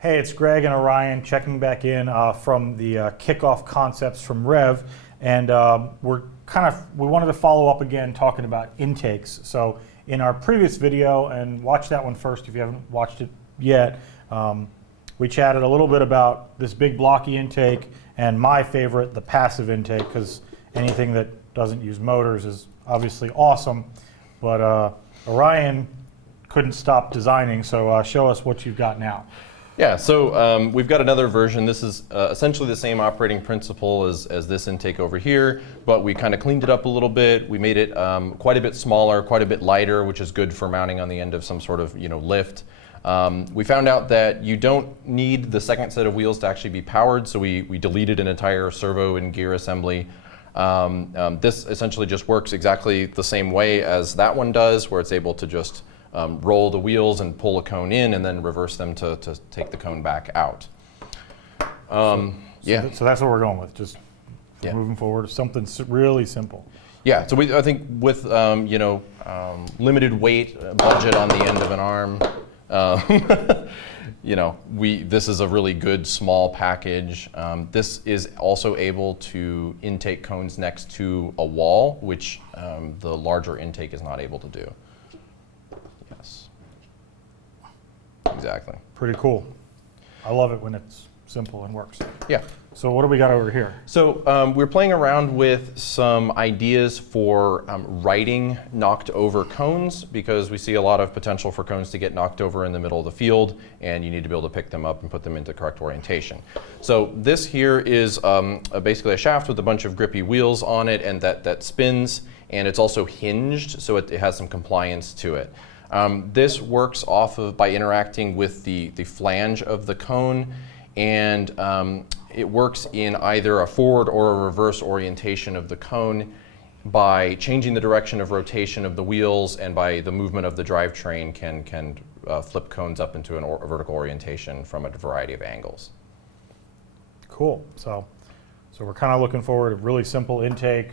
Hey, it's Greg and Orion checking back in from the Kickoff Concepts from Rev, and we wanted to follow up again talking about intakes. So in our previous video, and watch that one first if you haven't watched it yet, we chatted a little bit about this big blocky intake and my favorite, the passive intake, because anything that doesn't use motors is obviously awesome, but Orion couldn't stop designing, so show us what you've got now. Yeah, so we've got another version. This is essentially the same operating principle as this intake over here, but we kind of cleaned it up a little bit. We made it quite a bit smaller, quite a bit lighter, which is good for mounting on the end of some sort of lift. We found out that you don't need the second set of wheels to actually be powered, so we deleted an entire servo and gear assembly. This essentially just works exactly the same way as that one does, where it's able to just roll the wheels and pull a cone in and then reverse them to take the cone back out. So that's what we're going with, just moving forward, something really simple. Yeah, so I think with limited weight, budget on the end of an arm, this is a really good small package. This is also able to intake cones next to a wall, which the larger intake is not able to do. Yes. Exactly. Pretty cool. I love it when it's simple and works. Yeah. So what do we got over here? So we're playing around with some ideas for righting knocked over cones, because we see a lot of potential for cones to get knocked over in the middle of the field, and you need to be able to pick them up and put them into correct orientation. So this here is basically a shaft with a bunch of grippy wheels on it, and that spins, and it's also hinged, so it has some compliance to it. This works by interacting with the flange of the cone, and it works in either a forward or a reverse orientation of the cone by changing the direction of rotation of the wheels, and by the movement of the drivetrain can flip cones up into a vertical orientation from a variety of angles. Cool. So we're kind of looking forward to really simple intake,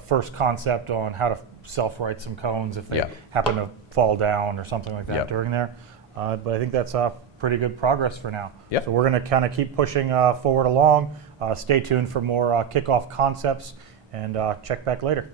first concept on how to self-right some cones if they happen to fall down or something like that during there. But I think that's pretty good progress for now. Yep. So we're going to kind of keep pushing forward along. Stay tuned for more Kickoff Concepts, and check back later.